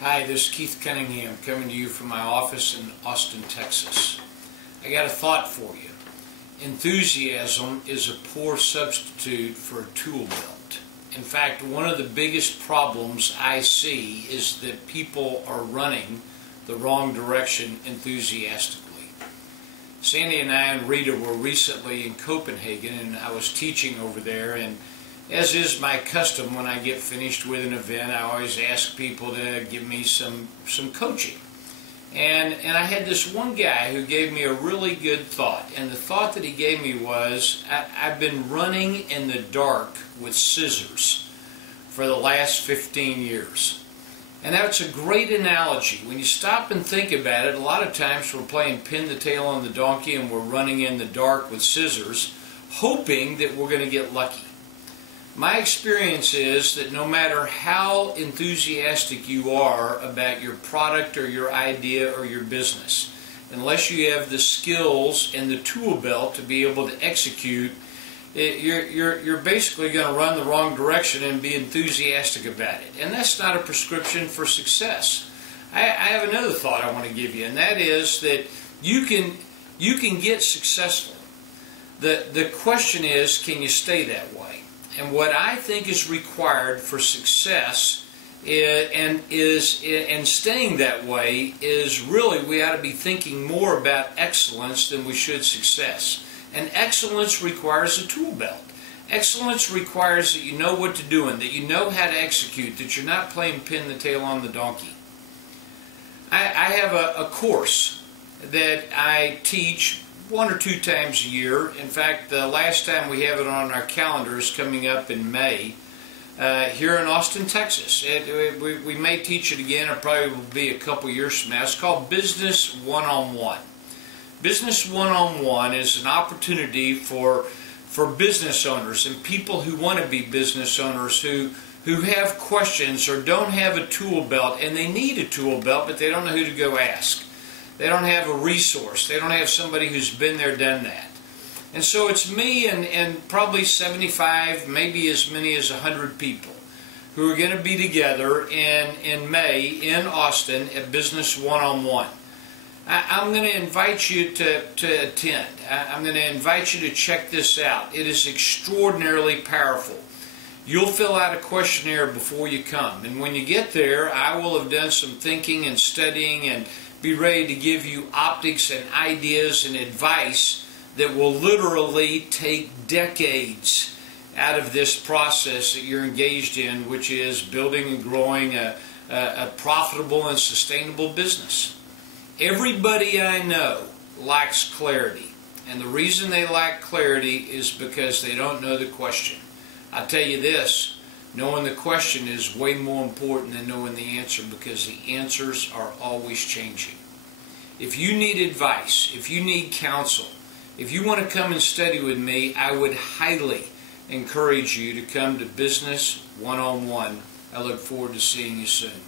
Hi, this is Keith Cunningham coming to you from my office in Austin, Texas. I got a thought for you. Enthusiasm is a poor substitute for a tool belt. In fact, one of the biggest problems I see is that people are running the wrong direction enthusiastically. Sandy and I and Rita were recently in Copenhagen, and I was teaching over there, and as is my custom, when I get finished with an event, I always ask people to give me some coaching. And I had this one guy who gave me a really good thought. And the thought that he gave me was, I've been running in the dark with scissors for the last 15 years. And that's a great analogy. When you stop and think about it, a lot of times we're playing pin the tail on the donkey and we're running in the dark with scissors, hoping that we're going to get lucky. My experience is that no matter how enthusiastic you are about your product or your idea or your business, unless you have the skills and the tool belt to be able to execute, you're basically going to run the wrong direction and be enthusiastic about it. And that's not a prescription for success. I have another thought I want to give you, and that is that you can get successful. The question is, can you stay that way? And what I think is required for success and staying that way is really we ought to be thinking more about excellence than we should success. And excellence requires a tool belt. Excellence requires that you know what to do and that you know how to execute, that you're not playing pin the tail on the donkey. I have a course that I teach 1 or 2 times a year. In fact, the last time we have it on our calendar is coming up in May here in Austin, Texas. We may teach it again. It probably will be a couple years from now. It's called Business One-on-One. Business One-on-One is an opportunity for business owners and people who want to be business owners who have questions or don't have a tool belt, and they need a tool belt, but they don't know who to go ask. They don't have a resource. They don't have somebody who's been there, done that. And so it's me and probably 75, maybe as many as 100 people who are going to be together in May in Austin at Business One-on-One. I'm going to invite you to attend. I'm going to invite you to check this out. It is extraordinarily powerful. You'll fill out a questionnaire before you come. And when you get there, I will have done some thinking and studying and be ready to give you optics and ideas and advice that will literally take decades out of this process that you're engaged in, which is building and growing a profitable and sustainable business. Everybody I know lacks clarity, and the reason they lack clarity is because they don't know the question. I'll tell you this, knowing the question is way more important than knowing the answer, because the answers are always changing. If you need advice, if you need counsel, if you want to come and study with me, I would highly encourage you to come to Business One-on-One. I look forward to seeing you soon.